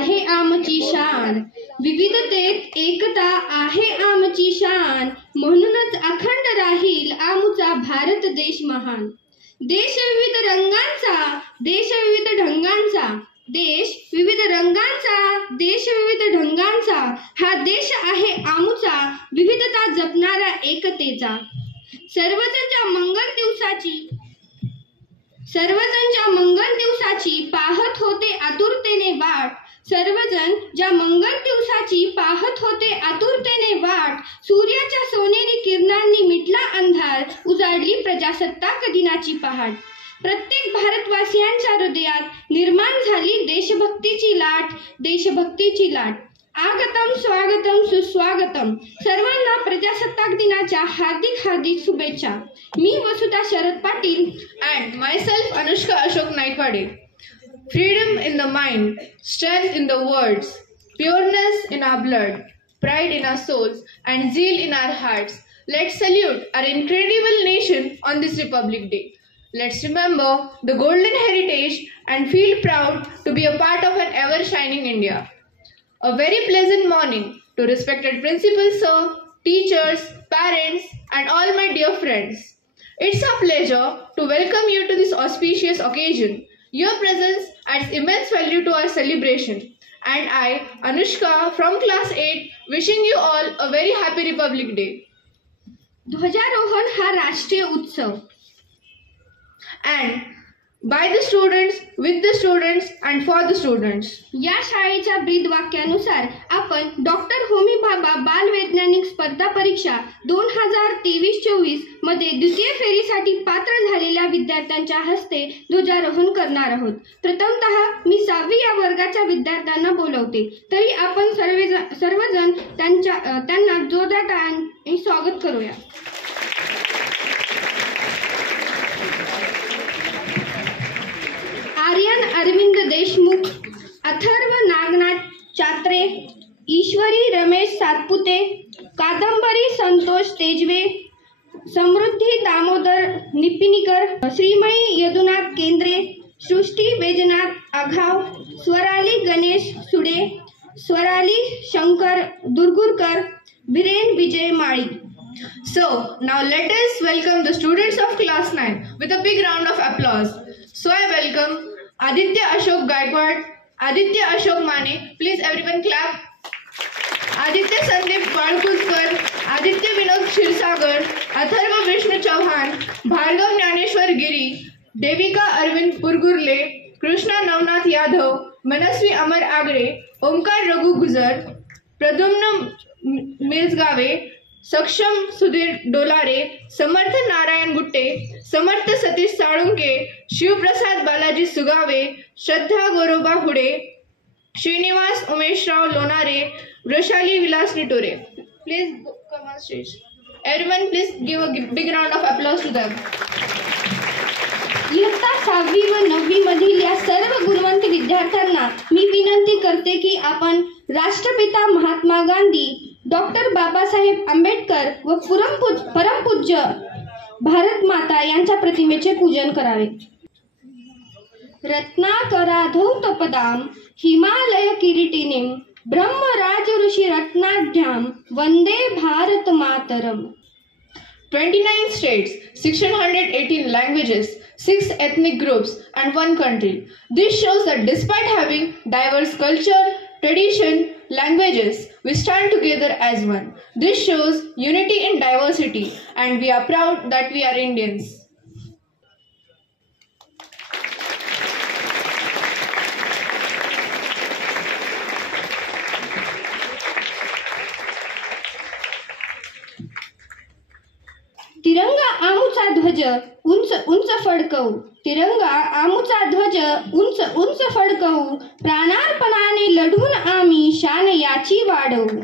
आहे आमची शान, विविधतेत एकता आहे आमची शान, म्हणूनच अखंड राहील आमचा भारत देश महान. देश विविध रंगांचा, देश विविध ढंगांचा, देश विविध रंगांचा, देश विविध ढंगांचा, हा देश आहे आमचा विविधता जपणारा एकतेचा. सर्वजणच्या मंगल दिवसाची पाहत होते आतुरतेने वाट, सर्वजण ज्या मंगल दिवसाची पाहत होते आतुरतेने वाट, सूर्याच्या सोनेरी किरणांनी मिटला अंधार, उजाडली प्रजासत्ताक दिनाची पहाट. प्रत्येक भारतवासियांच्या हृदयात निर्माण झाली देशभक्तीची लाट, देशभक्तीची लाट. आगतम स्वागतम सुस्वागतम. सर्वांना प्रजासत्ताक दिनाच्या हार्दिक हार्दिक शुभेच्छा. मी Vasudha Sharad Patil and myself Anushka Ashok Naikwade. Freedom in the mind, strength in the words, pureness in our blood, pride in our souls, and zeal in our hearts. Let's salute our incredible nation on this Republic Day. Let's remember the golden heritage and feel proud to be a part of an ever-shining India. A very pleasant morning to respected principals, sir, teachers, parents, and all my dear friends. It's a pleasure to welcome you to this auspicious occasion. Your presence adds immense value to our celebration. And I, Anushka, from class 8, wishing you all a very happy Republic Day. ध्वजारोहण हा राष्ट्रीय उत्सव. And by the students, with the students, and for the students. या शाळेच्या ब्रीद वाक्यानुसार आपण doctor Homi Bhabha बाल वैज्ञानिक स्पर्धा परीक्षा 2023-24 मध्ये द्वितीय फेरीसाठी पात्र झालेल्या विद्यार्थ्यांच्या हस्ते ध्वजारोहण करणार आहोत. प्रथमतः मी 6वी या वर्गाच्या विद्यार्थ्यांना बोलवते. तरी आपण सर्वजण त्यांना जोरदार टाळ्यांनी स्वागत करूया. आर्यन अरविंद देशमुख, अथर्व नागनाथ चात्रे, ईश्वरी रमेश सातपुते, कादंबरी संतोष तेजवे, समृद्धी दामोदर निपिनीकर, श्रीमयी यदुनाथ केंद्रे, सृष्टी वैजनाथ आघाव, स्वराली गणेश सुडे, स्वराली शंकर दुर्गुरकर, वीरेन विजय माळी. So, now let us welcome the students of class 9 with a big round of applause. So I welcome Aditya Ashok Gaikwad, Aditya Ashok Mane, please everyone clap. Aditya Sandeep Palkuskar, Aditya Vinod Kshirsagar, Atharva Vishnu Chauhan, Bhargav Jnaneshwar Giri, Devika Arvind Purgurle, Krishna Navnath Yadav, Manasvi Amar Agre, Omkar Raghu Guzar, Pradumna Mezgave, सक्षम सुधीर डोलारे, समर्थ नारायण गुट्टे, समर्थ सतीश साळुंके, शिवप्रसाद बालाजी सुगावे, श्रद्धा Goroba Hude, Shrinivas Umeshrao Lonare, Vrushali Vilas निटोरे. Please come on stage. Everyone please give a big round of applause to them. इयत्ता 6वी व 9वी मधील या सर्व गुणवंत विद्यार्थ्यांना मी विनंती करते की आपण राष्ट्रपिता महात्मा गांधी, डॉक्टर बाबासाहेब आंबेडकर व परमपूज्य भारत माता यांच्या प्रतिमेचे पूजन करावे. रत्नाकराधौतपदां हिमालय किरीटिनीं ब्रह्मराज ऋषी रत्नाढ्यां Vande Bharat Mataram. 29 states, 618 languages, 6 ethnic groups, and 1 country. This shows that despite having diverse culture, tradition, languages, we stand together as one. This shows unity in diversity, and we are proud that we are Indians. तिरंगा आमुचा ध्वज उंच उंच फडकवू, तिरंगा आमुचा ध्वज उंच उंच फडकवू, प्राणार्पणाने लढून आम्ही शान याची वाढवू.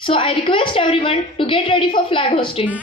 So I request everyone to get ready for flag hosting.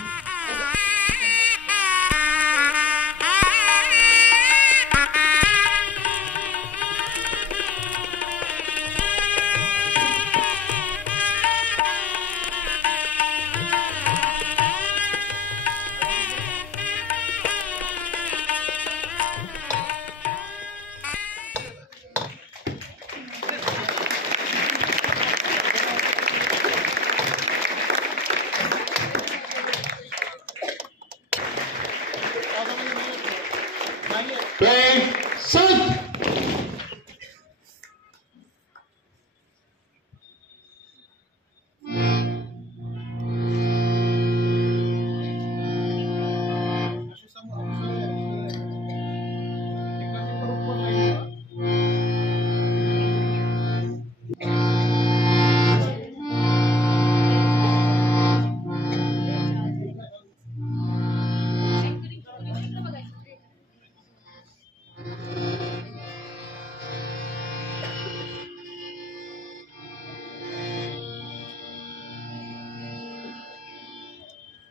Play set.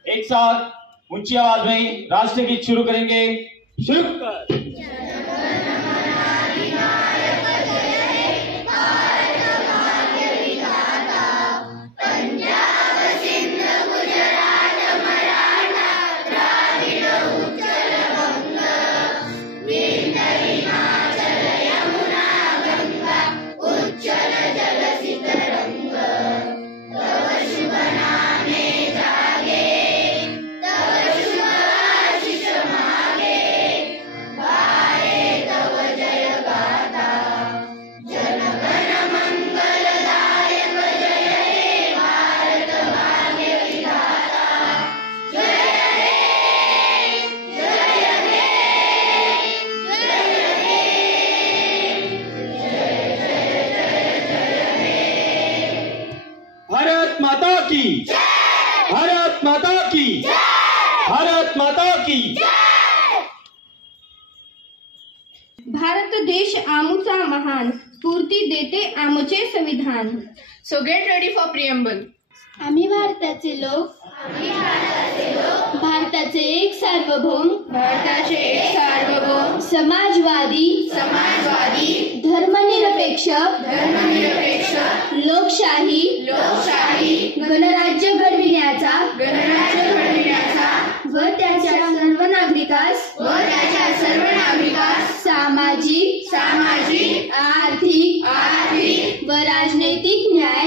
एक साथ ऊंची आवाज में राष्ट्रगीत शुरू करेंगे। शुरू कर। भारत माता की जय। भारत माता की जय। भारत माता की जय। भारत देश आमुचा महान, स्फूर्ती देते आमचे संविधान. So get ready for preamble. आम्ही भारताचे लोक भारताचे एक सार्वभौम भारताचे एक सार्वभौम समाजवादी धर्मनिरपेक्ष लोकशाही गणराज्य घडविण्याचा व त्याच्या सर्व नागरिकास सामाजिक आर्थिक व राजनैतिक न्याय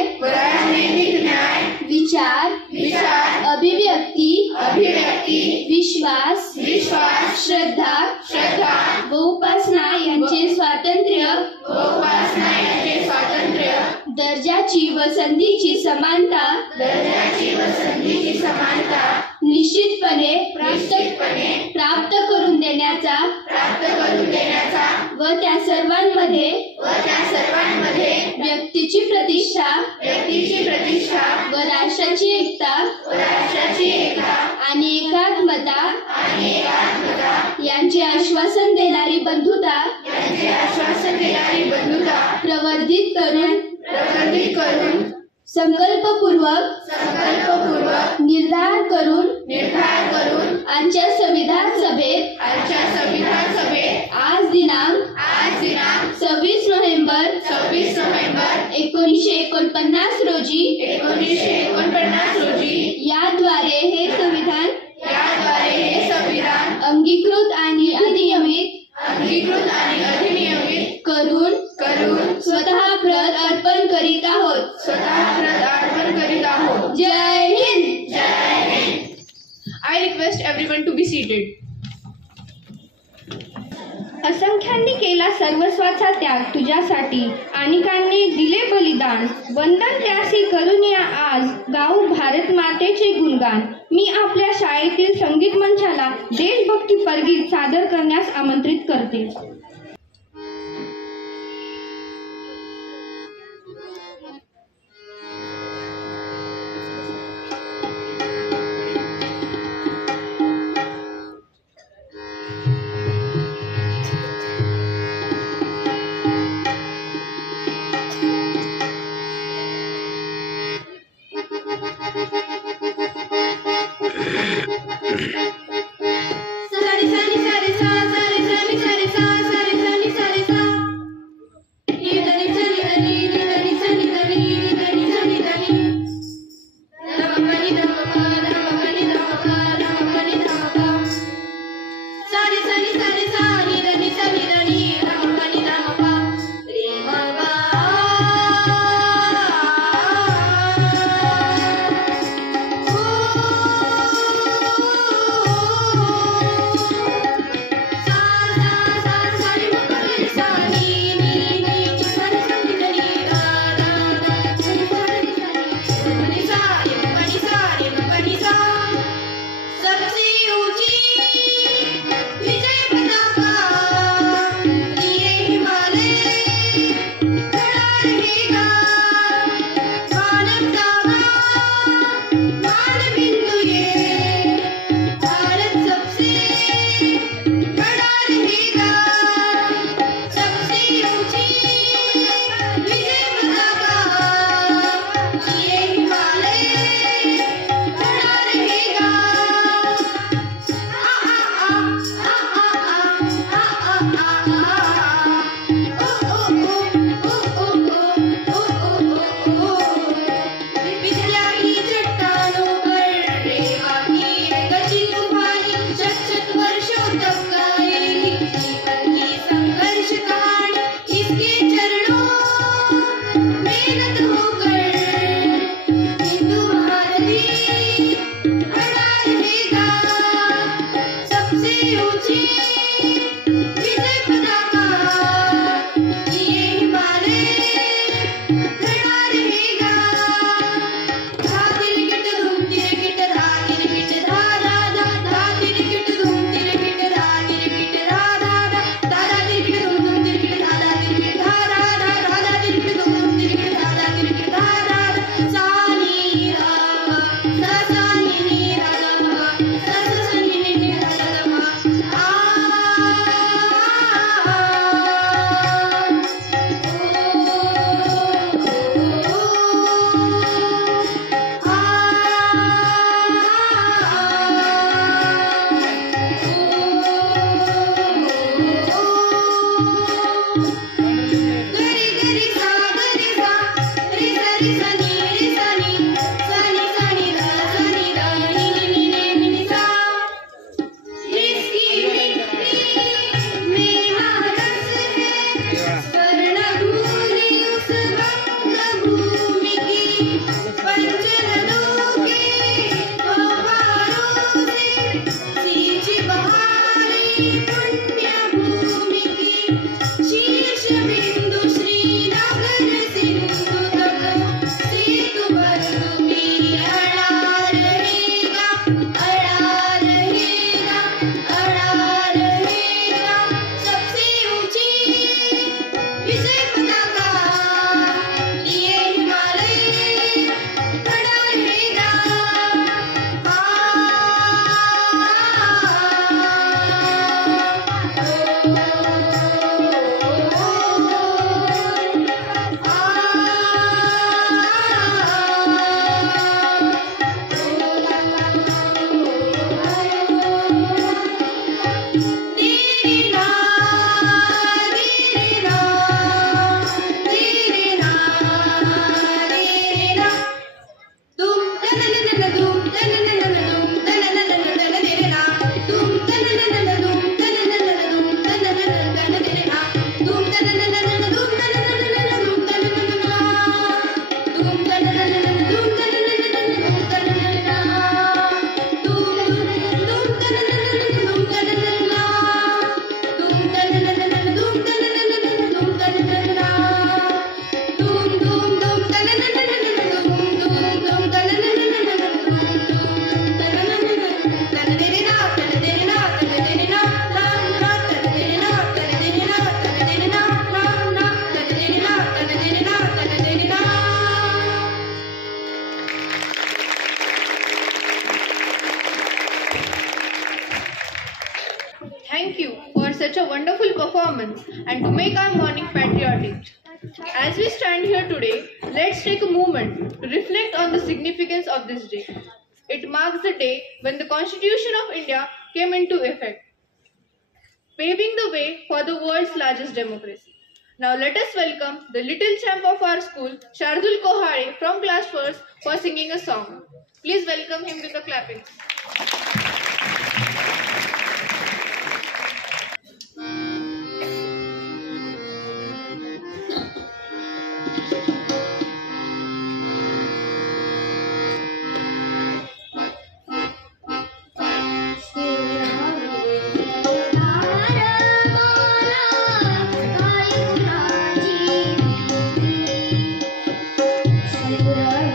विचार अभिव्यक्ती विश्वास श्रद्धा व उपासना यांचे स्वातंत्र्य दर्जाची व संधीची समानता निश्चितपणे प्राप्त करून देण्याचा व त्या सर्वांमध्ये व्यक्तीची प्रतिष्ठा व राष्ट्राची एकता आणि एकात्मता यांचे आश्वासन देणारी बंधुता प्रवर्धित करून संकल्पपूर्वक निर्धार करून आमच्या संविधान सभेत आज दिनांक 26 नोव्हेंबर 1949 रोजी याद्वारे हे संविधान अंगीकृत आणि अधिनियमित करून स्वतः प्रत अर्पण करीत आहोत. जय Hind. I request everyone to be seated. असंख्यांनी केला सर्वस्वाचा त्याग तुझ्यासाठी, अनेकांनी दिले बलिदान. वंदन त्यासी करून या आज गाऊ भारत मातेचे गुणगान. मी आपल्या शाळेतील संगीत मंचाला देशभक्तीपर गीत सादर करण्यास आमंत्रित करते. सा thank you for such a wonderful performance and to make our morning patriotic. As we stand here today, let's take a moment to reflect on the significance of this day. It marks the day when the Constitution of India came into effect, paving the way for the world's largest democracy. Now let us welcome the little champ of our school, Shardul Kohare from class 1st for singing a song. Please welcome him with the clappings. Sardar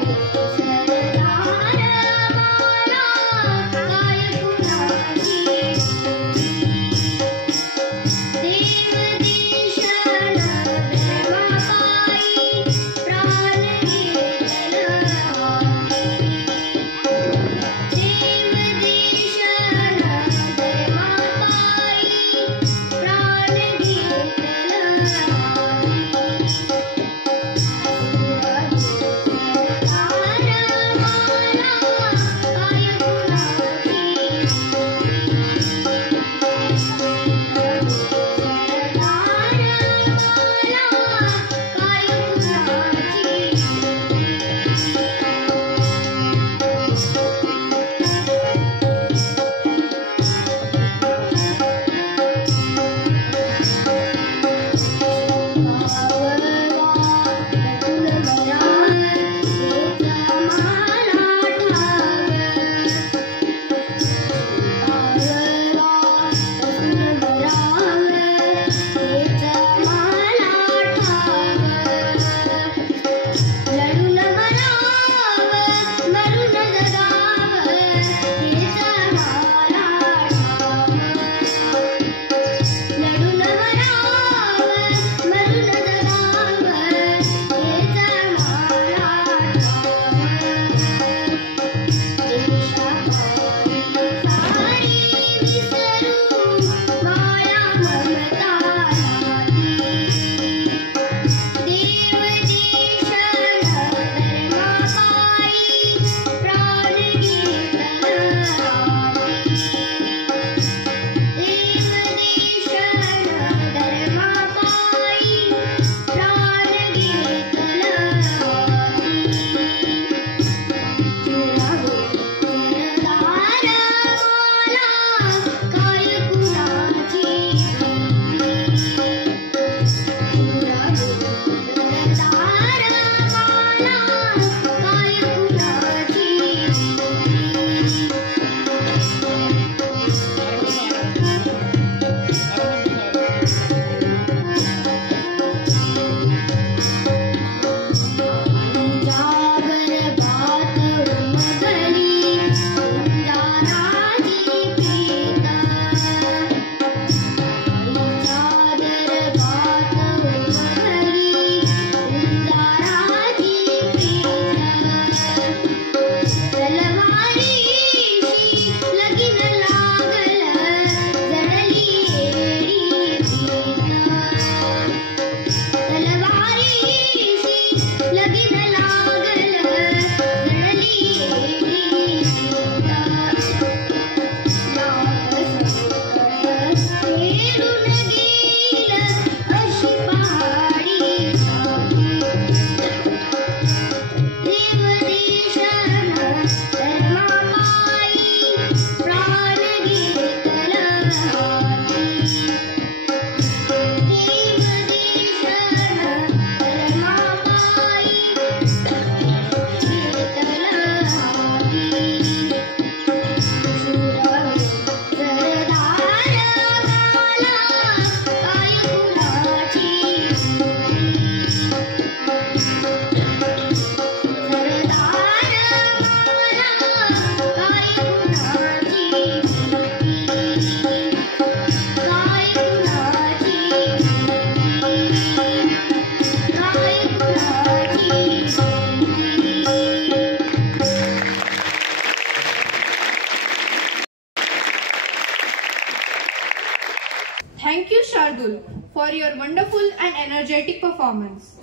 Shardul, for your wonderful and energetic performance.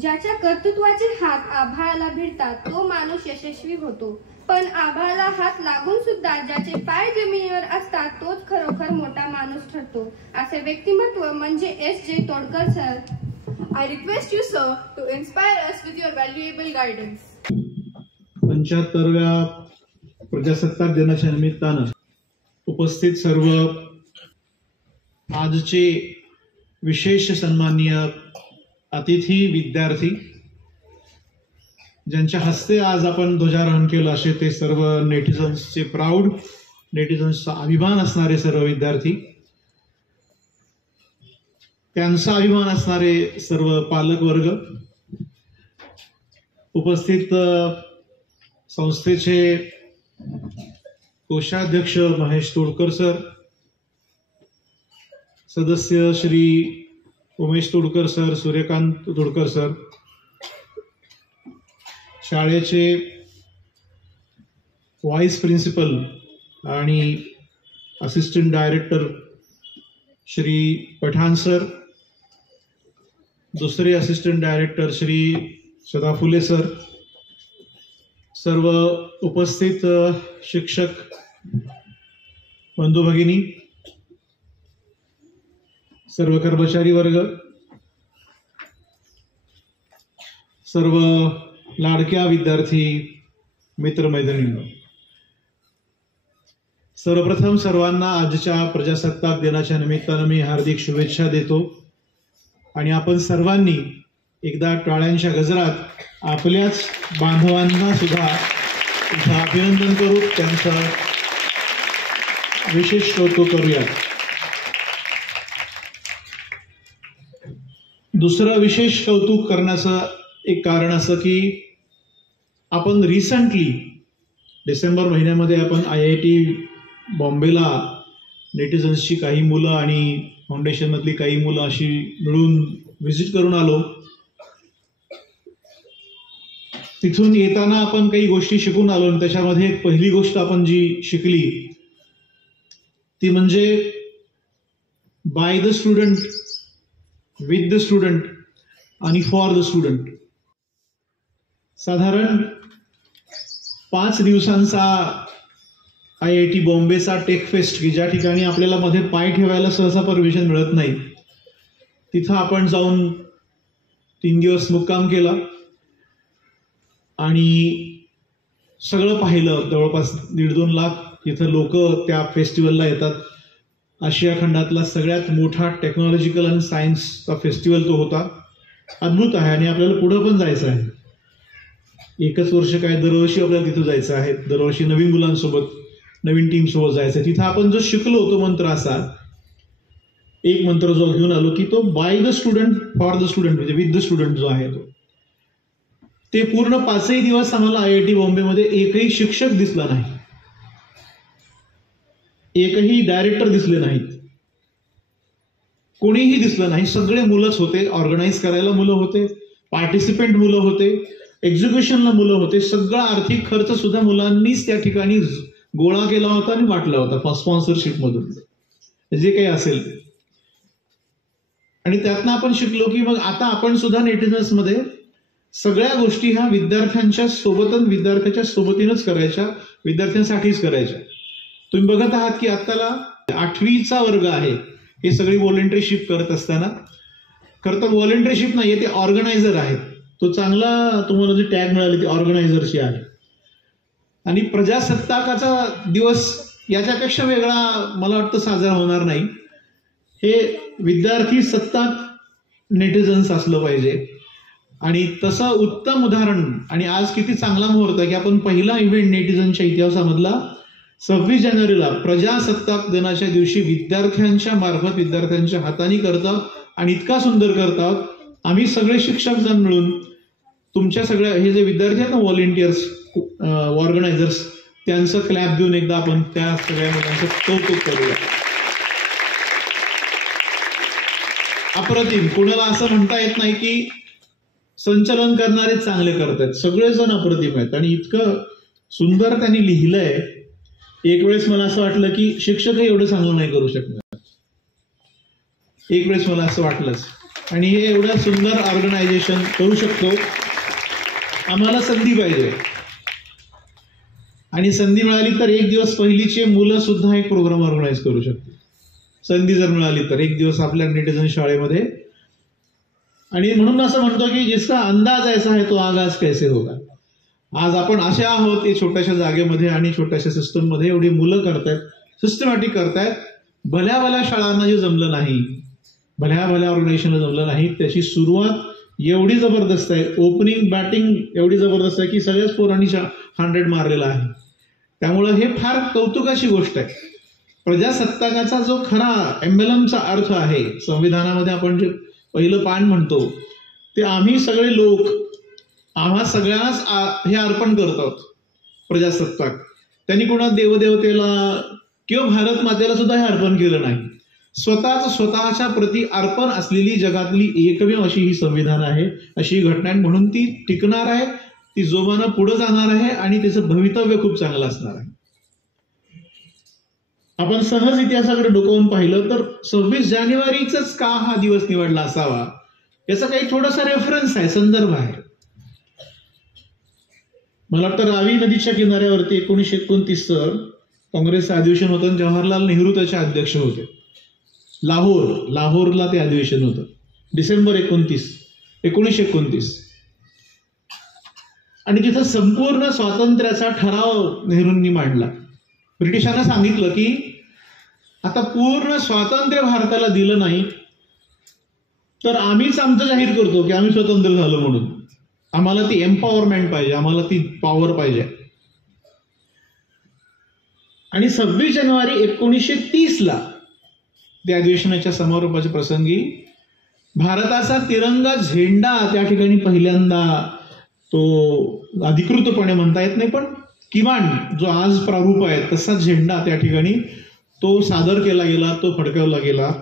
ज्याच्या कर्तृत्वाचे हात आभाळाला भिडतात तो माणूस यशस्वी होतो, पण आभाळाला हात लागून सुद्धा ज्याचे पाय जमिनीवर असतात तोच खरोखर मोठा माणूस ठरतो. असे व्यक्तिमत्व म्हणजे S.J. Todkar sir. I request you, sir, to inspire us with your valuable guidance. 75व्या प्रजासत्ताक दिनाच्या निमित्तानं उपस्थित सर्व आजचे विशेष सन्माननीय अतिथी विद्यार्थी ज्यांच्या हस्ते आज आपण ध्वजारोहण केलं असे ते सर्व नेटिझन्सचे प्राऊड, नेटिझन्सचा अभिमान असणारे सर्व विद्यार्थी, त्यांचा अभिमान असणारे सर्व पालक वर्ग, उपस्थित संस्थेचे कोषाध्यक्ष महेश तोडकर सर, सदस्य श्री उमेश तोडकर सर, सूर्यकांत तोडकर सर, शाळेचे व्हाईस प्रिन्सिपल आणि assistant director Shri Pathan sir, दुसरे assistant director Shri Sadaphule sir, सर्व उपस्थित शिक्षक बंधू भगिनी, सर्व कर्मचारी वर्ग, सर्व लाडक्या विद्यार्थी मित्रमैत्रिणींनो, सर्वप्रथम सर्वांना आजच्या प्रजासत्ताक दिनाच्या निमित्तानं मी हार्दिक शुभेच्छा देतो आणि आपण सर्वांनी एकदा टाळ्यांच्या गजरात आपल्याच बांधवांना सुद्धा इथं अभिनंदन करू, त्यांचं विशेष कौतुक करूयात. दुसरं विशेष कौतुक करण्याचं एक कारण असं की आपण रिसेंटली डिसेंबर महिन्यामध्ये आपण IIT बॉम्बेला नेटिझन्सची काही मुलं आणि फाउंडेशनमधली काही मुलं अशी मिळून व्हिजिट करून आलो. तिथून येताना आपण काही गोष्टी शिकून आलो आणि त्याच्यामध्ये एक पहिली गोष्ट आपण जी शिकली ती म्हणजे by the student, with the student आणि फॉर द स्टुडंट. साधारण 5 दिवसांचा IIT बॉम्बेचा टेक फेस्ट की ज्या ठिकाणी आपल्याला मध्ये पाय ठेवायला सहसा परमिशन मिळत नाही, तिथं आपण जाऊन 3 दिवस मुक्काम केला आणि सगळं पाहिलं. जवळपास 1.5-2 लाख तिथं लोक त्या फेस्टिवलला येतात. आशिया खंडातला सगळ्यात मोठा टेक्नॉलॉजिकल आणि सायन्सचा फेस्टिवल तो होता. अद्भुत आहे आणि आपल्याला पुढं पण जायचं आहे. एकच वर्ष काय, दरवर्षी आपल्याला तिथं जायचं आहे. दरवर्षी नवीन मुलांसोबत, नवीन टीमसोबत जायचं आहे. तिथं आपण जो शिकलो तो मंत्र असा, एक मंत्र जो घेऊन आलो की तो by the student for the student म्हणजे विथ द स्टुडंट जो आहे तो, ते पूर्ण 5ही दिवस आम्हाला IIT बॉम्बेमध्ये एकही शिक्षक दिसला नाही, एकही डायरेक्टर दिसले नाहीत, कोणीही दिसलं नाही. सगळे मुलंच होते. ऑर्गनाईज करायला मुलं होते, पार्टिसिपेंट मुलं होते, एक्झिक्युशनला मुलं होते. सगळा आर्थिक खर्च सुद्धा मुलांनीच त्या ठिकाणी गोळा केला होता आणि वाटला होता स्पॉन्सरशिप मधून, जे काही असेल. आणि त्यातनं आपण शिकलो की मग आता आपण सुद्धा नेटिझन्स मध्ये सगळ्या गोष्टी ह्या विद्यार्थ्यांच्या सोबतच, विद्यार्थ्याच्या सोबतीनच करायच्या, विद्यार्थ्यांसाठीच करायच्या. तुम्ही बघत आहात की आत्ताला 8वीचा वर्ग आहे, हे सगळी व्हॉलेंटरीशिप करत असताना, खरं तर व्हॉलेंटरीशिप नाही, ते ऑर्गनायझर आहेत. तो चांगला तुम्हाला जी टॅग मिळाली ती ऑर्गनायझरची आहे. आणि प्रजासत्ताकाचा दिवस याच्यापेक्षा वेगळा मला वाटतं साजरा होणार नाही. हे विद्यार्थी सत्ताक नेटिझन्स असलं पाहिजे आणि तसं उत्तम उदाहरण. आणि आज किती चांगला मुहूर्त आहे की आपण पहिला इव्हेंट नेटिझनच्या इतिहासामधला 26 जानेवारीला प्रजासत्ताक दिनाच्या दिवशी विद्यार्थ्यांच्या मार्फत, विद्यार्थ्यांच्या हाताने करतो आणि इतका सुंदर करतात. आम्ही सगळे शिक्षक जण मिळून तुमच्या सगळ्या हे जे विद्यार्थी आहेत ना, व्हॉलेंटियर्स, ऑर्गनायझर्स, त्यांचं क्लॅप देऊन एकदा आपण त्या सगळ्या मुलांचं कौतुक करूया. अप्रतिम. कुणाला असं म्हणता येत नाही की संचलन करणारे चांगले करतात, सगळेजण अप्रतिम आहेत. आणि इतकं सुंदर त्यांनी लिहिलंय एक वेळेस मला असं वाटलं की शिक्षकही एवढं चांगलं नाही करू शकणार. एक वेळेस मला असं वाटलंच. आणि हे एवढं सुंदर ऑर्गनायझेशन करू शकतो. आम्हाला संधी पाहिजे. आणि संधी मिळाली तर एक दिवस पहिलीचे मुलं सुद्धा एक प्रोग्राम ऑर्गनाईज करू शकतो. संधी जर मिळाली तर एक दिवस आपल्या नेटिझन शाळेमध्ये. आणि म्हणून असं म्हणतो की जिसका अंदाज ऐसा है तो आगाज कैसे होगा. आज आपण असे आहोत की छोट्याशा जागेमध्ये आणि छोट्याशा सिस्टममध्ये एवढी मुलं करतायत, सिस्टमॅटिक करतायत. भल्या भल्या शाळांना जे जमलं नाही, भल्या भल्या ऑर्गनायझेशनला जमलं नाही, त्याची सुरुवात एवढी जबरदस्त आहे, ओपनिंग बॅटिंग एवढी जबरदस्त आहे की सगळ्याच पोरांनी 100 मारलेला आहे. त्यामुळं हे फार कौतुकाची गोष्ट आहे. प्रजासत्ताकाचा जो खरा एम्बलमचा अर्थ आहे, संविधानामध्ये आपण जे पहिलं पान म्हणतो, ते आम्ही सगळे लोक, आम्हा सगळ्यांनाच हे अर्पण करतात. प्रजासत्ताक त्यांनी कोणा देवदेवतेला किंवा भारत मातेला सुद्धा हे अर्पण केलं नाही. स्वतःच्या प्रती अर्पण असलेली जगातली एकमेव अशी ही संविधान आहे, अशी घटना आहे. म्हणून ती टिकणार आहे, ती जोमानं पुढे जाणार आहे आणि तिचं भवितव्य खूप चांगलं असणार आहे. आपण सहज इतिहासाकडे डोकावून पाहिलं तर 26 जानेवारीच का हा दिवस निवडला असावा याचा काही थोडासा रेफरन्स आहे, संदर्भ आहे. मला वाटतं रावी नदीच्या किनाऱ्यावरती 1929 काँग्रेसचं अधिवेशन होतं. जवाहरलाल नेहरू त्याचे अध्यक्ष होते. लाहोरला ते अधिवेशन होतं. डिसेंबर 1929. आणि तिथं संपूर्ण स्वातंत्र्याचा ठराव नेहरूंनी मांडला. ब्रिटिशांना सांगितलं की आता पूर्ण स्वातंत्र्य भारताला दिलं नाही तर आम्हीच आमचं जाहीर करतो की आम्ही स्वतंत्र झालो म्हणून. आम्हाला ती एम्पॉवरमेंट पाहिजे, आम्हाला ती पॉवर पाहिजे. आणि 26 जानेवारी 1930 त्या अधिवेशनाच्या समारोपाच्या प्रसंगी भारताचा तिरंगा झेंडा त्या ठिकाणी पहिल्यांदा, तो अधिकृतपणे म्हणता येत नाही पण किमान जो आज प्रारूप आहे तसा झेंडा त्या ठिकाणी तो सादर केला गेला, तो फडकवला गेला.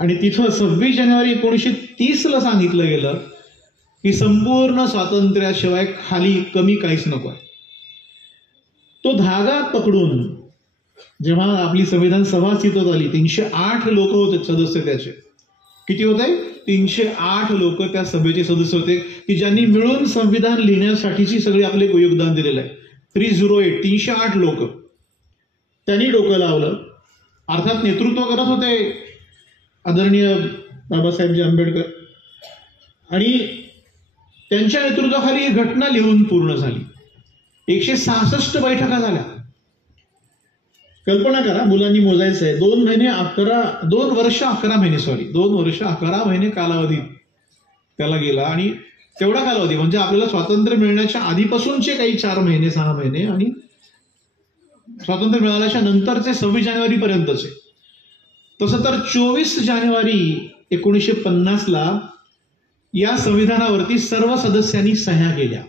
आणि तिथं 26 जानेवारी 1930 सांगितलं गेलं की संपूर्ण स्वातंत्र्याशिवाय खाली कमी काहीच नको आहे. तो धागा पकडून जेव्हा आपली संविधान सभा अस्तित्वात आली, 308 लोक होते सदस्य त्याचे. किती होते? 308 लोक त्या सभेचे सदस्य होते की ज्यांनी मिळून संविधान लिहिण्यासाठीची सगळे आपले योगदान दिलेलं आहे. 308 लोक त्यांनी डोकं लावलं. अर्थात नेतृत्व करत होते आदरणीय बाबासाहेबजी आंबेडकर. आणि त्यांच्या नेतृत्वाखाली ही घटना लिहून पूर्ण झाली. 166 बैठका झाल्या. कल्पना करा, मुलांनी मोजायचं आहे. 2 वर्ष 11 महिने कालावधी त्याला गेला. आणि तेवढा कालावधी म्हणजे आपल्याला स्वातंत्र्य मिळण्याच्या आधीपासूनचे काही 4 महिने 6 महिने आणि स्वातंत्र्य मिळाल्याच्या नंतरचे 26 जानेवारी पर्यंतचे. तसं तर 24 जानेवारी 1950 या संविधानावरती सर्व सदस्यांनी सह्या केल्या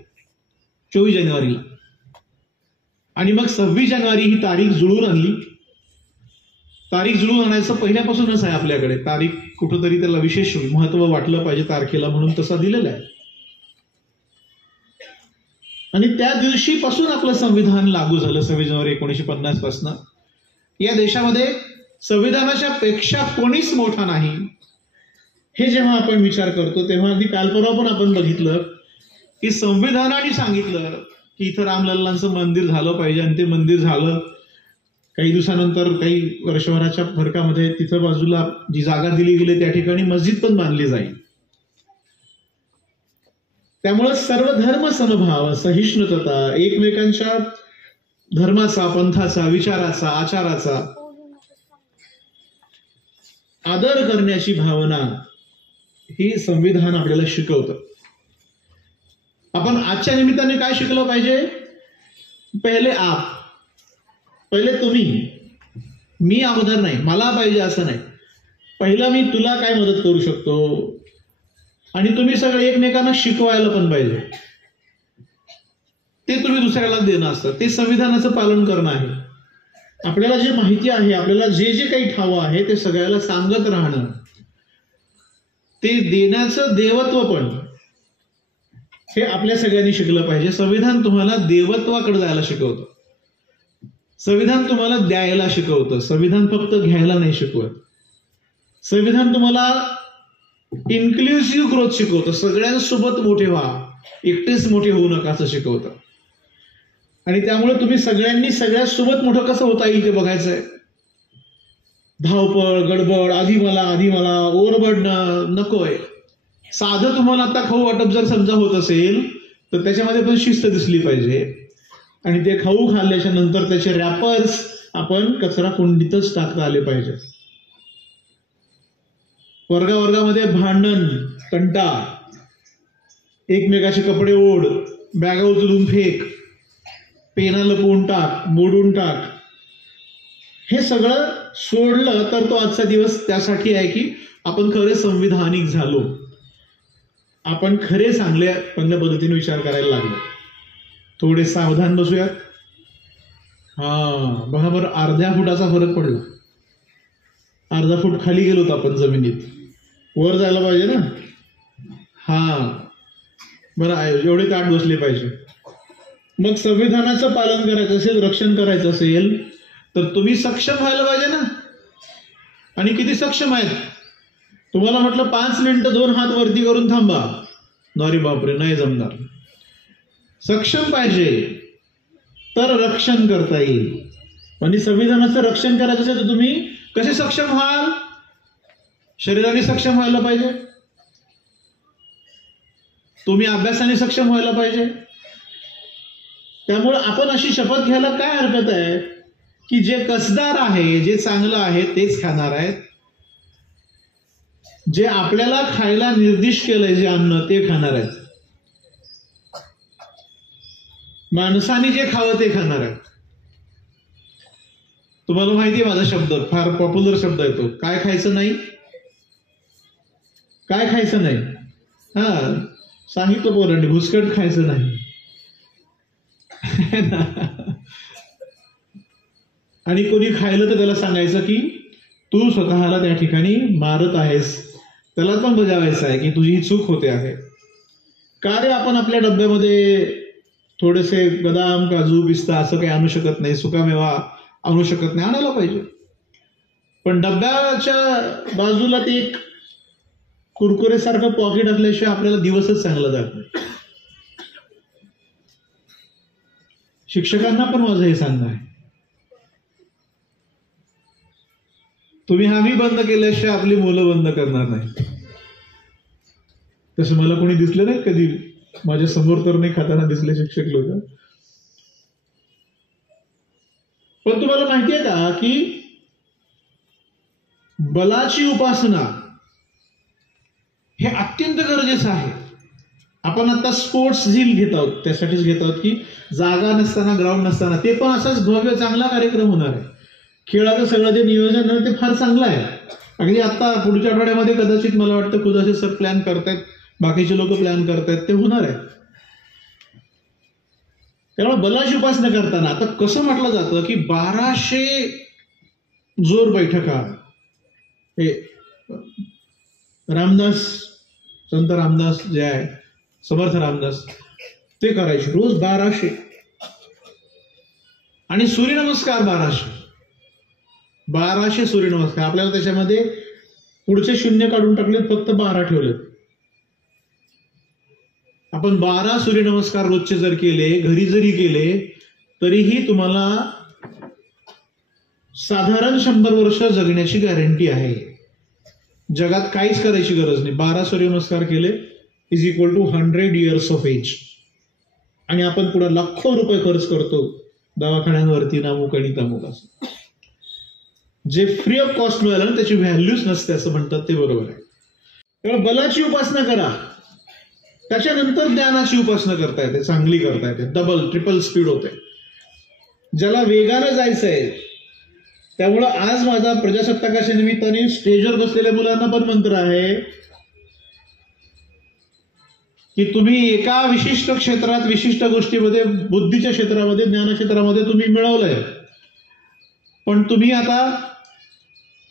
24 जानेवारीला. आणि मग 26 जानेवारी ही तारीख जुळून आणली. तारीख जुळून आणायचं पहिल्यापासूनच आहे आपल्याकडे. तारीख कुठंतरी त्याला विशेष महत्व वाटलं पाहिजे तारखेला म्हणून तसा दिलेला आहे. आणि त्या दिवशीपासून आपलं संविधान लागू झालं. 26 जानेवारी 1950 पासून या देशामध्ये संविधानाच्या पेक्षा कोणीच मोठा नाही हे जेव्हा आपण विचार करतो तेव्हा अगदी कालपरवा पण आपण बघितलं की संविधानाने सांगितलं की इथं रामलल्लांचं मंदिर झालं पाहिजे आणि ते मंदिर झालं. काही दिवसानंतर काही वर्षभराच्या फरकामध्ये तिथं बाजूला जी जागा दिली गेली त्या ठिकाणी मस्जिद पण बांधली जाईल. त्यामुळे सर्व धर्म समभाव, सहिष्णुता, एकमेकांच्या धर्माचा, पंथाचा, विचाराचा, आचाराचा आदर करण्याची भावना ही संविधान आपल्याला शिकवतं. आपण आजच्या निमित्ताने काय शिकलं पाहिजे? पहिले तुम्ही, मी अगोदर नाही, मला पाहिजे असं नाही. पहिलं मी तुला काय मदत करू शकतो आणि तुम्ही सगळे एकमेकांना शिकवायला पण पाहिजे. ते तुम्ही दुसऱ्याला देणं असतं. ते संविधानाचं पालन करणं आहे. आपल्याला जे माहिती आहे, आपल्याला जे जे काही ठावं आहे ते सगळ्याला सांगत राहणं, ते देण्याचं देवत्व पण हे आपल्या सगळ्यांनी शिकलं पाहिजे. संविधान तुम्हाला देवत्वाकडे जायला शिकवतं. संविधान तुम्हाला द्यायला शिकवतं, संविधान फक्त घ्यायला नाही शिकवत. संविधान तुम्हाला इन्क्लुसिव्ह ग्रोथ शिकवतं, सगळ्यांसोबत मोठे व्हा, एकटेच मोठे होऊ नका असं शिकवतं. आणि त्यामुळे तुम्ही सगळ्यांनी सगळ्यासोबत मोठं कसं होता येईल ते बघायचंय. धावपळ, गडबड, आधी मला ओव्हरबर्ड नकोय. साधं तुम्हाला आता खाऊ वाटप जर समजा होत असेल तर त्याच्यामध्ये पण शिस्त दिसली पाहिजे. आणि ते खाऊ खाल्ल्याच्या नंतर त्याचे रॅपर्स आपण कचरा कुंडीतच टाकता आले पाहिजे. वर्गामध्ये भांडण, तंटा, एकमेकाचे कपडे ओढ, बॅगा उचलून फेक, पेना लपवून टाक, मोडून टाक, हे सगळं सोडलं तर तो आजचा दिवस त्यासाठी आहे की आपण खरे संविधानिक झालो, आपण खरे चांगल्या पद्धतीने विचार करायला लागलो. थोडे सावधान बसूयात. बघा बरं, अर्ध्या फुटाचा फरक पडला. अर्धा फूट खाली गेलो आपण जमिनीत, वर जायला पाहिजे ना. बरं, एवढे ताट बसले पाहिजे. मग संविधानाचं पालन करायचं असेल, रक्षण करायचं असेल तर तुम्ही सक्षम व्हायला पाहिजे ना. आणि किती सक्षम आहेत? तुम्हाला म्हटलं 5 मिनिटं 2 हात वरती करून थांबा, अरे बापरे नाही जमणार. सक्षम पाहिजे तर रक्षण करता येईल. म्हणजे संविधानाचं रक्षण करायचं असेल तर तुम्ही कसे सक्षम व्हाल? शरीराने सक्षम व्हायला पाहिजे, तुम्ही अभ्यासाने सक्षम व्हायला पाहिजे. त्यामुळे आपण अशी शपथ घ्यायला काय हरकत आहे की जे कसदार आहे, जे चांगलं आहे तेच खाणार आहेत, जे आपल्याला खायला निर्दिष्ट केलंय जे अन्न ते खाणार आहेत, माणसाने जे खावं ते खाणार आहेत. तुम्हाला माहिती आहे माझा शब्द फार पॉप्युलर शब्द आहे तो, काय खायचं नाही, काय खायचं नाही. सांगितलं पोरांनी, भुसकट खायचं नाही. आणि कोणी खायलं तर त्याला सांगायचं की तू स्वतःला त्या ठिकाणी मारत आहेस, त्याला पण बजावायचं आहे की तुझी ही चूक होते आहे. का रे आपण आपल्या डब्यामध्ये थोडेसे बदाम, काजू, पिस्ता असं काही आणू शकत नाही, सुकामेवा आणू शकत नाही? आणायला पाहिजे. पण डब्याच्या बाजूला ते एक कुरकुरेसारखं पॉकेट असल्याशिवाय आपल्याला दिवसच चांगला जात नाही. शिक्षकांना पण माझं हे सांगणं आहे, तुम्ही हमी बंद केल्याशिवाय आपली मुलं बंद करणार नाही. तसं मला कोणी दिसलं नाही कधी, माझ्या समोर तर नाही खाताना दिसले शिक्षक लोक. पण तुम्हाला माहिती आहे का की बलाची उपासना हे अत्यंत गरजेचं आहे. आपण आता स्पोर्ट्स झील घेत आहोत, त्यासाठीच घेत आहोत की जागा नसताना, ग्राउंड नसताना, ते पण असाच भव्य चांगला कार्यक्रम होणार आहे. खेळाचं सगळं जे नियोजन आहे ते फार चांगलं आहे. अगदी आता पुढच्या आठवड्यामध्ये कदाचित मला वाटतं खुद असे सर प्लॅन करतायत, बाकीचे लोक प्लॅन करतायत, ते होणार आहे. त्यामुळे बलाची उपासना करताना आता कसं म्हटलं जातं की 1200 जोर बैठका हे रामदास, संत रामदास जे आहे, समर्थ रामदास, ते करायचे रोज 1200. आणि सूर्यनमस्कार 1200 सूर्यनमस्कार. आपल्याला त्याच्यामध्ये पुढचे 0 काढून टाकलेत, फक्त 12 ठेवलेत. आपण 12 सूर्यनमस्कार रोजचे जर केले, घरी जरी केले, तरीही तुम्हाला साधारण 100 वर्ष जगण्याची गॅरंटी आहे. जगात काहीच करायची गरज नाही. 12 सूर्यनमस्कार केले is equal to 100 years of age. आणि आपण पुढे लाखो रुपये खर्च करतो दवाखान्यांवरती, नामुक आणि तमुक असं. जे फ्री ऑफ कॉस्ट मिळालं ना त्याची व्हॅल्यूच नसते असं म्हणतात, ते बरोबर आहे. त्यामुळे बलाची उपासना करा, त्याच्यानंतर ज्ञानाची उपासना करता येते, चांगली करता येते, डबल ट्रिपल स्पीड होते. ज्याला वेगानं जायचंय, त्यामुळं आज माझा प्रजासत्ताकाच्या निमित्ताने स्टेजवर बसलेल्या मुलांना पण मंत्र आहे की तुम्ही एका विशिष्ट क्षेत्रात, विशिष्ट गोष्टीमध्ये, बुद्धीच्या क्षेत्रामध्ये, ज्ञान क्षेत्रामध्ये तुम्ही मिळवलंय. पण तुम्ही आता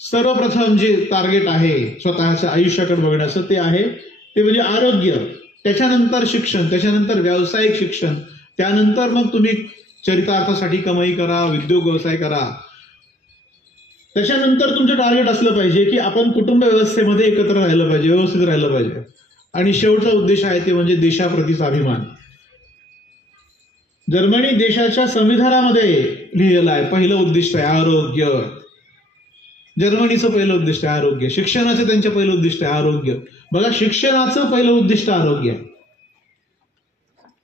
सर्वप्रथम जे टार्गेट आहे स्वतःच्या आयुष्याकडे बघण्याचं ते आहे ते म्हणजे आरोग्य, त्याच्यानंतर शिक्षण, त्याच्यानंतर व्यावसायिक शिक्षण, त्यानंतर मग तुम्ही चरितार्थासाठी कमाई करा, उद्योग व्यवसाय करा. त्याच्यानंतर तुमचं टार्गेट असलं पाहिजे की आपण कुटुंब व्यवस्थेमध्ये एकत्र राहिलं पाहिजे, व्यवस्थित राहिलं पाहिजे. आणि शेवटचा उद्देश आहे ते म्हणजे देशाप्रतीचा अभिमान. जर्मनी देशाच्या संविधानामध्ये लिहिलेलं आहे, पहिलं उद्दिष्ट आहे आरोग्य. जर्मनीचं पहिलं उद्दिष्ट आहे आरोग्य. शिक्षणाचं त्यांचं पहिलं उद्दिष्ट आहे आरोग्य. बघा, शिक्षणाचं पहिलं उद्दिष्ट आरोग्य आहे.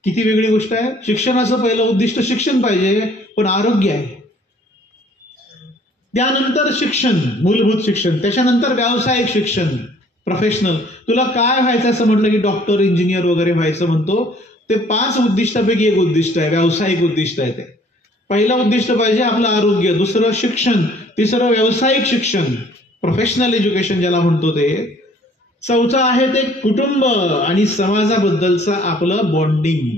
किती वेगळी गोष्ट आहे. शिक्षणाचं पहिलं उद्दिष्ट शिक्षण पाहिजे, पण आरोग्य आहे. त्यानंतर शिक्षण, मूलभूत शिक्षण, त्याच्यानंतर व्यावसायिक शिक्षण, प्रोफेशनल. तुला काय व्हायचं असं म्हटलं की डॉक्टर, इंजिनियर वगैरे व्हायचं म्हणतो, ते 5 उद्दिष्टापैकी एक उद्दिष्ट आहे, व्यावसायिक उद्दिष्ट आहे. ते पहिलं उद्दिष्ट पाहिजे आपलं आरोग्य, दुसरं शिक्षण, तिसरं व्यावसायिक शिक्षण, प्रोफेशनल एज्युकेशन ज्याला म्हणतो ते. चौथं आहे ते कुटुंब आणि समाजाबद्दलचं आपलं बॉन्डिंग.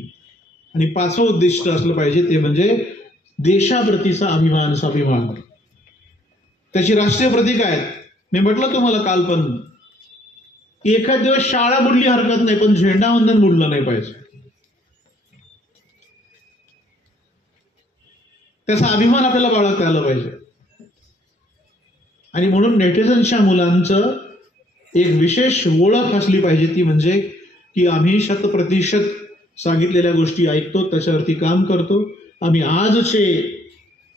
आणि 5वं उद्दिष्ट असलं पाहिजे ते म्हणजे देशाप्रतीचा अभिमान, स्वाभिमान. त्याची राष्ट्रीय प्रतीक आहेत. मी म्हटलं तुम्हाला काल पण की एखाद दिवस शाळा बुडली हरकत नाही, पण झेंडावंदन बुडलं नाही पाहिजे. त्याचा अभिमान आपल्याला बाळगता आला पाहिजे. आणि म्हणून नेटिझन्सच्या मुलांचं एक विशेष ओळख असली पाहिजे, ती म्हणजे की आम्ही 100% सांगितलेल्या गोष्टी ऐकतो, त्याच्यावरती काम करतो. आम्ही आजचे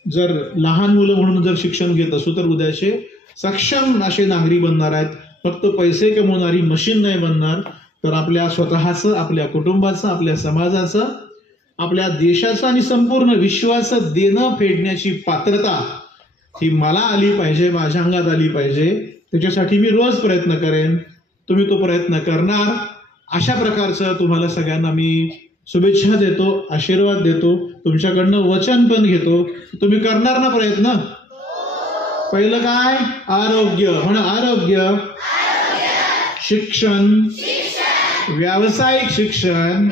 जर लहान मुलं म्हणून जर शिक्षण घेत असू तर उद्याचे सक्षम असे नागरिक बनणार आहेत. फक्त पैसे कमवणारी मशीन नाही बनणार, तर आपल्या स्वतःचं, आपल्या कुटुंबाचं, आपल्या समाजाचं, आपल्या देशाचं आणि संपूर्ण विश्वाचं देणं फेडण्याची पात्रता ही मला आली पाहिजे, माझ्या अंगात आली पाहिजे. त्याच्यासाठी मी रोज प्रयत्न करेन. तुम्ही तो प्रयत्न करणार. अशा प्रकारचं तुम्हाला सगळ्यांना मी शुभेच्छा देतो, आशीर्वाद देतो, तुमच्याकडनं वचन पण घेतो. तुम्ही करणार ना प्रयत्न. पहिलं काय? आरोग्य. म्हणा आरोग्य, शिक्षण, व्यावसायिक शिक्षण,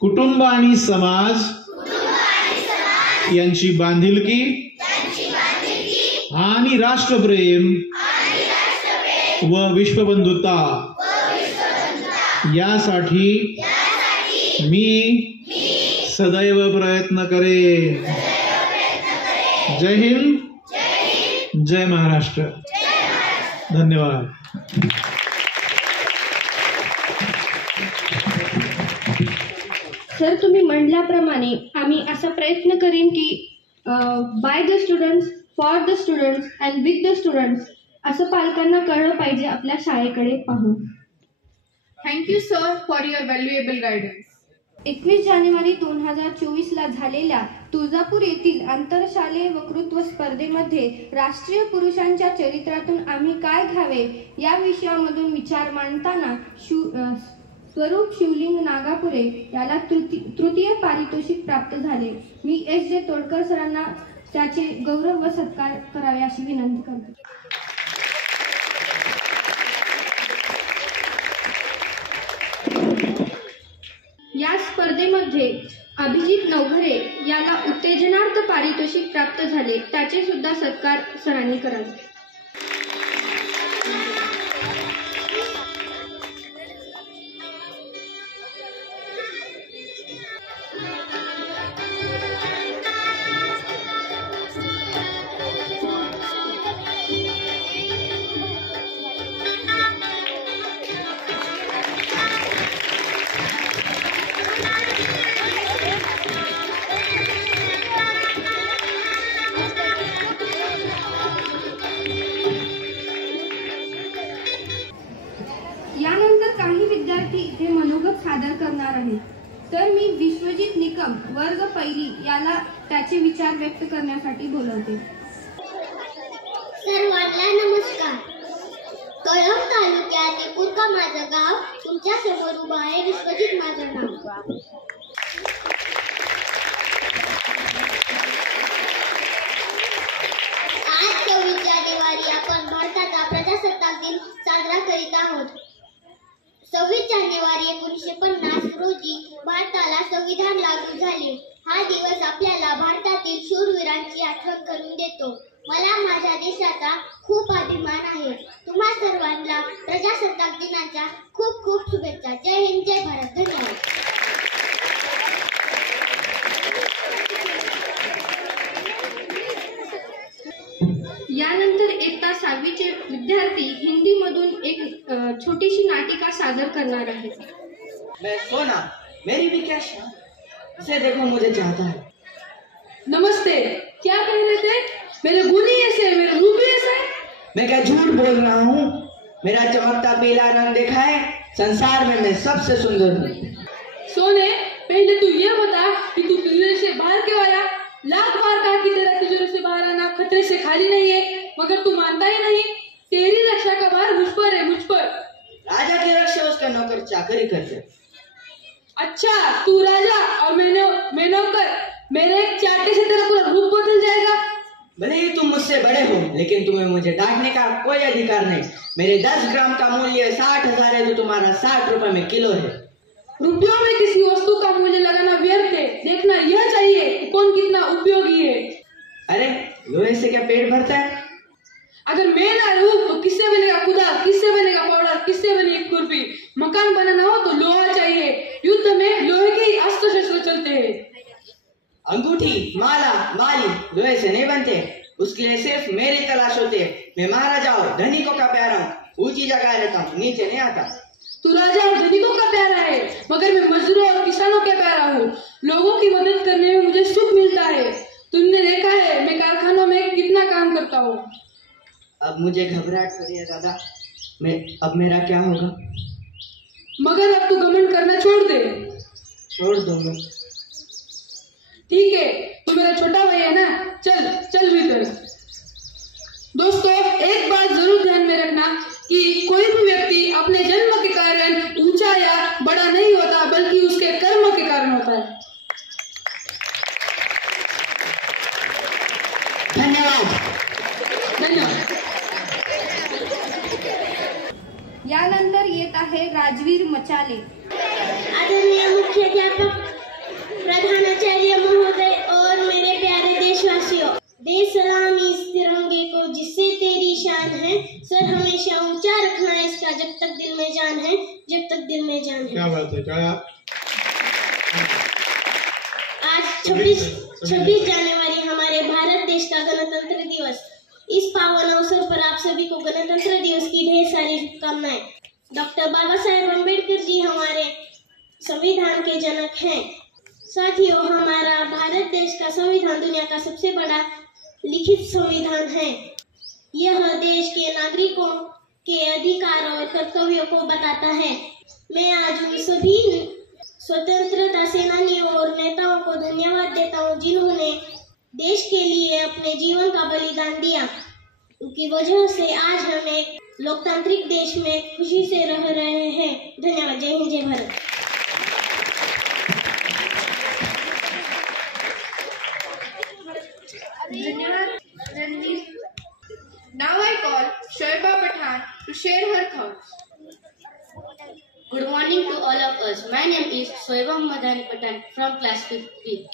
कुटुंब आणि समाज यांची बांधिलकी आणि राष्ट्रप्रेम व विश्वबंधुता यासाठी मी सदैव प्रयत्न करेन. जय हिंद, जय महाराष्ट्र. धन्यवाद. सर, तुम्ही म्हणल्याप्रमाणे आम्ही असा प्रयत्न करीन की by the students, for the students and with the students असं पालकांना कळलं पाहिजे आपल्या शाळेकडे पाहून. Thank you sir for your valuable guidance. 21 जानेवारी 2024 झालेल्या तुळजापूर येथील आंतरशालेय वक्तृत्व स्पर्धेमध्ये राष्ट्रीय पुरुषांच्या चरित्रातून आम्ही काय घ्यावे या विषयामधून विचार मांडताना स्वरूप शिवलिंग नागापुरे याला तृतीय पारितोषिक प्राप्त झाले. मी S.J. तोडकर सरांना त्याचे गौरव व सत्कार करावे अशी विनंती करते. या स्पर्धेमध्ये अभिजित नवघरे याला उत्तेजनार्थ पारितोषिक प्राप्त झाले. त्याचे सुद्धा सत्कार सरांनी करावे. इथे मनोगत सादर करणार आहे. तर मी विश्वजित निकम वर्ग पहिली याला त्याचे विचार व्यक्त करण्यासाठी बोलवते. सर्वांना नमस्कार. कळंब तालुक्यातील कुरका माझं गाव तुमच्या समोर उभं आहे. विश्वजित माझं नाव. आज 24 जानेवारी आपण भारताचा प्रजासत्ताक दिन साजरा करीत आहोत. 26 जानेवारी 1950 रोजी भारताला संविधान लागू झाले. हा दिवस आपल्याला भारतातील शूरवीरांची आठवण करून देतो. मला माझ्या देशाचा खूप अभिमान आहे. तुम्हा सर्वांना प्रजासत्ताक दिनाच्या खूप खूप शुभेच्छा. जय हिंद, जय भारत. धन्यवाद. शाळेचे विद्यार्थी हिंदीमधून एक छोटीशी नाटिका सादर करणार आहेत. मैं सोना, मेरी भी क्या शान, इसे देखो मुझे चाहता है. नमस्ते, क्या कह रहे थे? मेरे गुण ही ऐसे, मेरे रूप ही ऐसा है. मैं क्या झूठ बोल रहा हूँ? मेरा चमकता पीला रंग देखा है? संसार में मैं सबसे सुंदर हूँ. सोने, पहले तू ये बता कि तू तिजोरी से बाहर क्यों आया? लाख बार कहा कि तेरा तिजोरी से बाहर आना खतरे से खाली नहीं है, मगर तू मानता ही नहीं. तेरी रक्षा का भार मुझ पर है, मुझ पर. राजा की रक्षा उसका नौकर चाकरी करते. अच्छा, तू राजा और मैं नौकर. मेरे एक चाटे से तेरा पूरा रूप बदल जाएगा. भले ही तुम मुझसे बड़े हो, लेकिन तुम्हें मुझे डांटने का कोई अधिकार नहीं. मेरे 10 ग्राम का मूल्य 60,000 है, तो तुम्हारा 60 रुपए में किलो है. रुपयों में किसी वस्तु का मूल्य लगाना व्यर्थ है. देखना यह चाहिए कि कौन कितना उपयोगी है. अरे, लोहे से क्या पेट भरता है? अगर मैं ना रहूं तो किससे बनेगा कुदाल, किससे बनेगा पाउडर, किससे बनेगी खुरपी. मकान बनाना हो तो लोहा चाहिए. युद्ध में लोहे के ही अस्त्र शस्त्र चलते हैं. अंगूठी, माला, माली लोहे से नहीं बनते. उसके लिए सिर्फ मेरी तलाश होती है. मैं महाराजा हूँ, धनिकों का प्यारा हूँ. ऊंची जगह रहता हूँ, नीचे नहीं आता. तू राजा और धनिकों का प्यारा है, मगर मैं मजदूरों और किसानों के प्यारा हूँ. लोगों की मदद करने में मुझे सुख मिलता है. तुमने देखा है मैं कारखानों में कितना काम करता हूँ. अब मुझे घबराहट हो रही है दादा. अब मेरा क्या होगा? मगर अब तू घमंड करना छोड़ दे. छोड़ दूंगा. ठीक है, तू मेरा छोटा भाई है ना. चल चल भीतर. दोस्तों, एक बात जरूर ध्यान में रखना कि कोई भी व्यक्ति अपने जन्म के कारण ऊंचा या बड़ा नहीं होता, बल्कि उसके कर्म के कारण होता है. धन्यवाद. धन्यवाद. यानंतर येत आहे राजवीर मचाले. आदरणीय मुख्याध्यापक, प्रधानाचार्य महोदय और मेरे प्यारे देशवासियों, दे सलामी इस तिरंगे को जिससे तेरी शान है. सर हमेशा ऊंचा रखना है इसका, जब तक दिल में जान है, जब तक दिल में जान है. क्या बात है. क्या आज 26 जनवरी हमारे भारत देश का गणतंत्र दिवस. इस पावन अवसर पर आप सभी को गणतंत्र दिवस की ढेर सारी शुभकामनाएं. डॉक्टर बाबा साहेब अम्बेडकर जी हमारे संविधान के जनक हैं. साथियों, हमारा भारत देश का संविधान दुनिया का सबसे बड़ा लिखित संविधान है. यह देश के नागरिकों के अधिकार और कर्तव्यों को बताता है. मैं आज उन सभी स्वतंत्रता सेनानियों और नेताओं को धन्यवाद देता हूँ जिन्होंने देश के लिए अपने जीवन का बलिदान दिया. उनकी वजह से आज हम एक लोकतांत्रिक देश में खुशी से रह रहे हैं. धन्यवाद. जय हिंद, जय भारत. धन्यवाद Ranveer. Now I call Shoiba Pathan to share her thoughts. Good morning to all of us. My name is Shoiba Madani Patan from class 5B.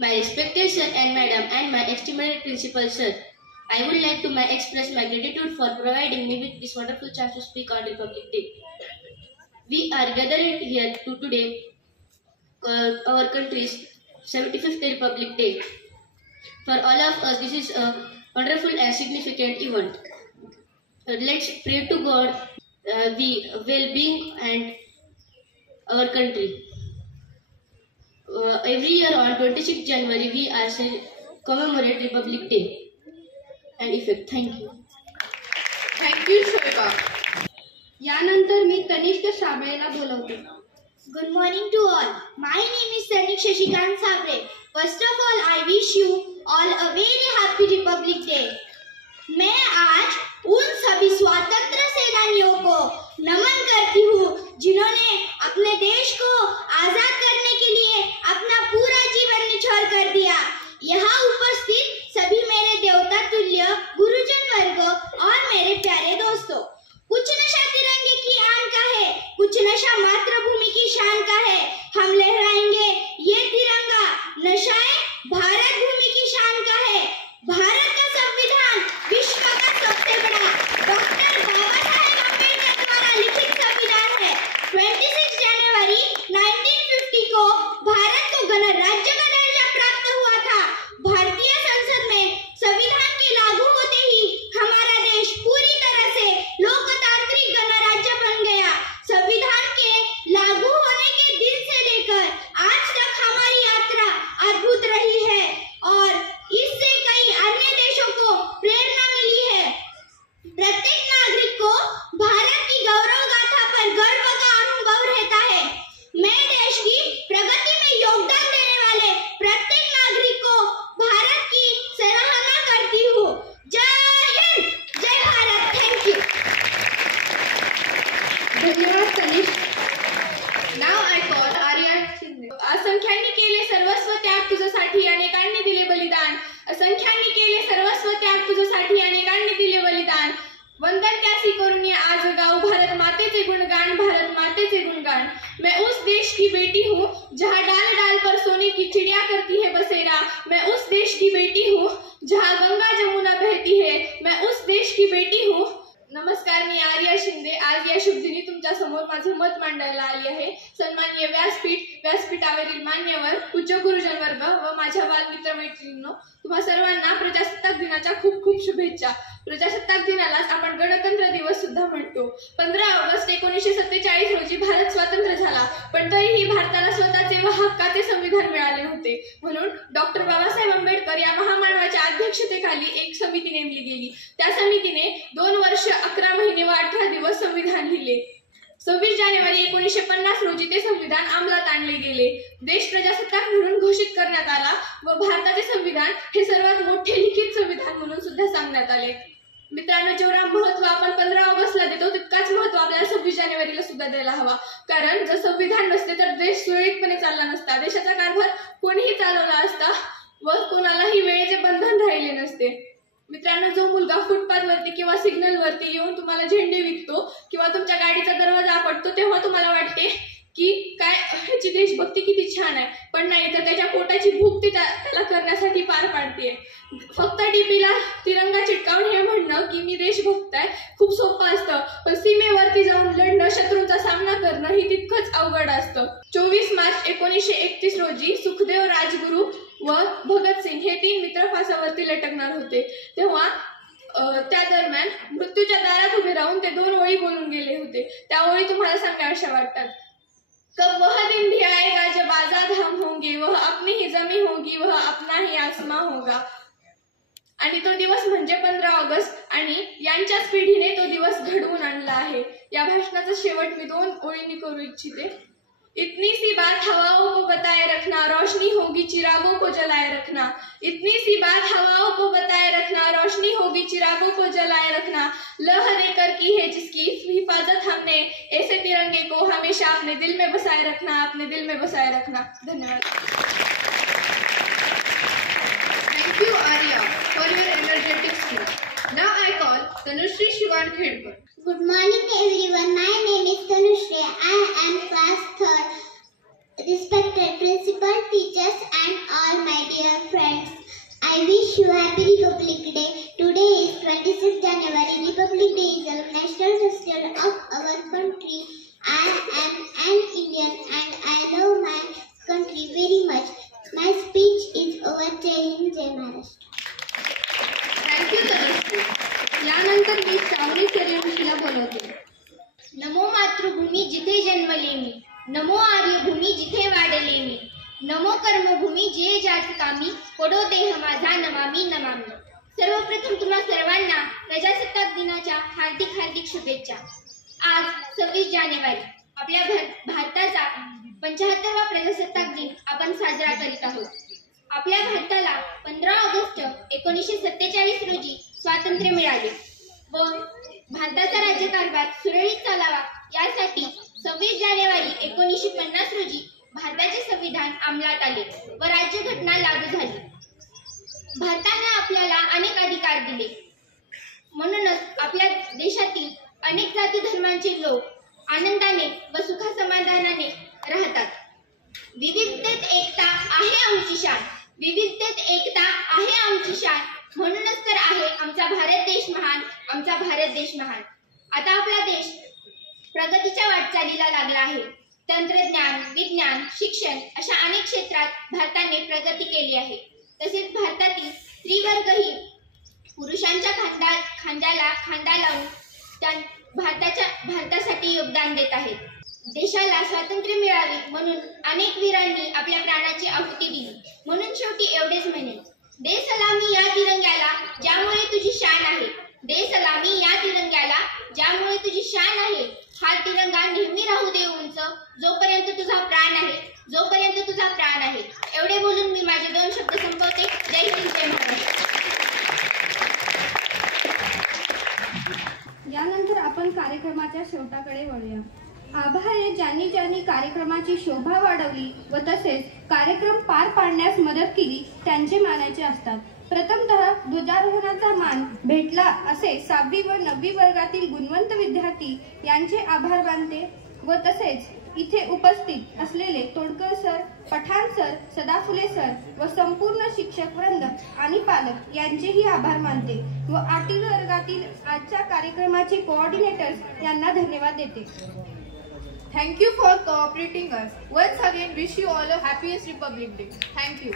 My respected sir and madam and my esteemed principal sir, I would like to express my gratitude for providing me with this wonderful chance to speak on Republic Day. We are gathered here to today our country's 75th Republic Day. For all of us, this is a wonderful and significant event. Let's pray to God we well-being and our country. Every year on 26 January we are commemorate Republic Day and effect. Thank you. Thank you, Shoiba. यानंतर मी Tanishq साबळेला बोलवते. Good morning to all. My name is Tanik Shashikant Sabre. First of all, I wish you all a very happy Republic Day. मैं आज उन सभी स्वतंत्र सेनानियों को नमन करती हूँ जिन्होंने अपने देश को आजाद करने के लिए अपना पूरा जीवन निछावर कर दिया. यहाँ उपस्थित सभी मेरे देवता तुल्य गुरुजन वर्ग और मेरे प्यारे दोस्तों, कुछ नशा तिरंगे की आन का है, कुछ नशा मातृभूमि की शान का है. हम लहराएंगे ये तिरंगा. नशाए भारत भूमि की शान का है. भारत का संविधान विश्व का सबसे बड़ा डॉक्टर बाबा साहेब अम्बेडकर द्वारा लिखित संविधान है. 26 जनवरी 19 असंख्यांनी केले सर्वस्व त्याग तुझ्यासाठी अनेकांनी दिले बलिदान असंख्यांनी केले सर्वस्व त्याग तुझ्यासाठी अनेकांनी दिले बलिदान वंदन त्यासी करून आज गाओ भारत मातेचे गुणगान भारत मातेचे गुणगान मैं उस देश की बेटी हूँ जहाँ डाल डाल पर सोने की चिड़िया करती है बसेरा मैं उस देश की बेटी हूँ जहाँ गंगा जमुना बहती है मैं उस देश की बेटी हूँ नमस्कार, मी आर्या शिंदे आज या शुभ दिनी तुमच्या समोर माझे मत मांडायला आले आहे. सन्माननीय व्यासपीठावरील मान्यवर पूज्य गुरुजन वर्ग व माझ्या बालमित्र मैत्रिणींनो, तुम्हा सर्वांना प्रजासत्ताक दिनाच्या खूप खूप शुभेच्छा. प्रजासत्ताक दिनालाच आपण गणतंत्र दिवस सुद्धा म्हणतो. 15 ऑगस्ट 1947 रोजी भारत स्वतंत्र झाला, पण तरीही भारताला स्वतःचे व हक्काचे संविधान मिळाले होते. म्हणून डॉक्टर बाबासाहेब आंबेडकर या महामानवाच्या अध्यक्षतेखाली एक समिती नेमली गेली. त्या समितीने 2 वर्ष 11 महिने व 18 दिवस संविधान लिहिले. 26 जानेवारी 1950 रोजी ते संविधान अंमलात आणले गेले. देश प्रजासत्ताक म्हणून घोषित करण्यात आला व भारताचे संविधान हे सर्वात मोठे लिखित संविधान म्हणून सुद्धा सांगण्यात आले. मित्रांनो, जेवढा महत्व आपण 15 ऑगस्टला देतो तितकाच महत्व आपल्याला 26 जानेवारीला सुद्धा द्यायला हवा. कारण जर संविधान नसते तर देश सुरळीतपणे चालला नसता, देशाचा कारभार कोणीही चालवला असता व कोणालाही वेळेचे बंधन राहिले नसते. मित्रांनो, जो मुलगा फुटपाथ वरती किंवा सिग्नल वरती येऊन तुम्हाला झेंडे विकतो किंवा तुमच्या गाडीचा दरवाजा आपटतो तेव्हा तुम्हाला वाटते की काय ह्याची देशभक्ती किती छान आहे, पण नाही तर त्याच्या पोटाची भूक ती त्याला करण्यासाठी पार पाडते. फक्त डीपीला तिरंगा चिटकावून हे म्हणणं की मी देशभक्त आहे खूप सोपं असतं, पण सीमेवरती जाऊन लढणं, शत्रूंचा सामना करणं ही तितकंच अवघड असतं. 24 मार्च 1931 रोजी सुखदेव, राजगुरू व भगतसिंग हे 3 मित्र फासावरती लटकणार होते. तेव्हा त्या दरम्यान मृत्यूच्या दारात उभे राहून ते 2 ओळी बोलून गेले होते. त्या ओळी तुम्हाला सांगाव्याशा वाटतात. कब वह दिन भी आएगा जब आजाद हम होंगे, वह अपनी ही जमी होगी, वह अपना ही आसमां होगा. आणि तो दिवस म्हणजे 15 ऑगस्ट आणि यांच्याच पिढीने तो दिवस घडवून आणला आहे. या भाषणाचा शेवट मी 2 ओळींनी करू इच्छिते. इतनी सी बात हवाओं को बताए रखना, रोशनी होगी चिरागों को जलाए रखना. इतनी सी बात हवाओं को बताए रखना, रोशनी होगी चिरागों को जलाए रखना. लह देकर की है जिसकी हिफाजत हमने, ऐसे तिरंगे को हमेशा अपने दिल में बसाए रखना, अपने दिल में बसाए रखना. धन्यवाद. Thank you, Arya, for your energetic speech. Now I call Tanushree Shivan Khedkar. Good morning everyone. My name is Tanushree. I am class 3rd. Respected principal, teachers and all my dear friends, I wish you happy Republic Day. Today is 26 January. Republic Day is a national festival of our country. I am an Indian and I love my country very much. My speech is over. Jai Hind, Jai Maharashtra. Thank you, Tanushree. यानंतर मी श्रावणी सूर्यवंशीला बोलवते. नमो मातृभूमी जिथे जन्मले मी, नमो आर्यभूमी जिथे वाढले मी, नमो कर्मभूमी जे ज्याच कामी, पडो देह माझा नमामि नमामि. सर्वप्रथम तुम्हा सर्वांना प्रजासत्ताक दिनाच्या हार्दिक हार्दिक शुभेच्छा. आज 26 जानेवारी आपल्या भारताचा 75वा प्रजासत्ताक दिन आपण साजरा करीत आहोत. आपल्या भारताला 15 ऑगस्ट 1947 रोजी स्वातंत्र्य मिळाले व भारताचा राज्यकारभार सुरळीत चालावा यासाठी 26 जानेवारी 1950 रोजी भारताचे संविधान अंमलात आले व राज्यघटना लागू झाली. भारताने आपल्याला अनेक अधिकार दिले, म्हणूनच आपल्या देशातील अनेक जाती धर्मांचे लोक आनंदाने व सुखसमाधानाने राहतात. विविधतेत एकता आहे आमची शान, विविधतेत एकता आहे आमची शान, म्हणूनच तर आहे आमचा भारत देश महान, आमचा भारत देश महान. आता आपला देश प्रगतीच्या वाटचालीला लागला आहे. तंत्रज्ञान, विज्ञान, शिक्षण अशा अनेक क्षेत्रात भारताने प्रगती केली आहे. तसेच भारतातील स्त्रीवर्गही पुरुषांच्या खांद्याला खांदा लावून भारतासाठी योगदान देत आहेत. देशाला स्वातंत्र्य मिळावे म्हणून अनेक वीरांनी आपल्या प्राणाची आहुती दिली. म्हणून शेवटी एवढेच म्हणेन, दे सलामी या तिरंग्याला ज्यामुळे तुझी शान आहे, दे सलामी या तिरंग्याला ज्यामुळे तुझी शान आहे. हा तिरंगा नेहमी राहू दे उंच, जोपर्यंत तुझा प्राण आहे, जोपर्यंत तुझा प्राण आहे. एवढे बोलून मी माझे 2 शब्द संपवते. जय हिंद, जय महाराष्ट्र. यानंतर आपण कार्यक्रमाच्या शेवटाकडे वळूया. आभार आहे ज्यांनी ज्यांनी कार्यक्रमाची शोभा वाढवली व तसेच कार्यक्रम पार पाडण्यास मदत केली त्यांचे मानाचे असतात. प्रथमतः ध्वजारोहणाचा मान भेटला असे 6वी व 9वी वर्गातील गुणवंत विद्यार्थी यांचे आभार मानते व तसेच इथे उपस्थित असलेले Todkar sir, Pathan sir, Sadaphule sir व संपूर्ण शिक्षक वृंद आणि पालक यांचेही आभार मानते व 8वी वर्गातील आजच्या कार्यक्रमाचे कोऑर्डिनेटर्स यांना धन्यवाद देते. Thank you for cooperating us. Once again, wish you all a happiest Republic Day. Thank you.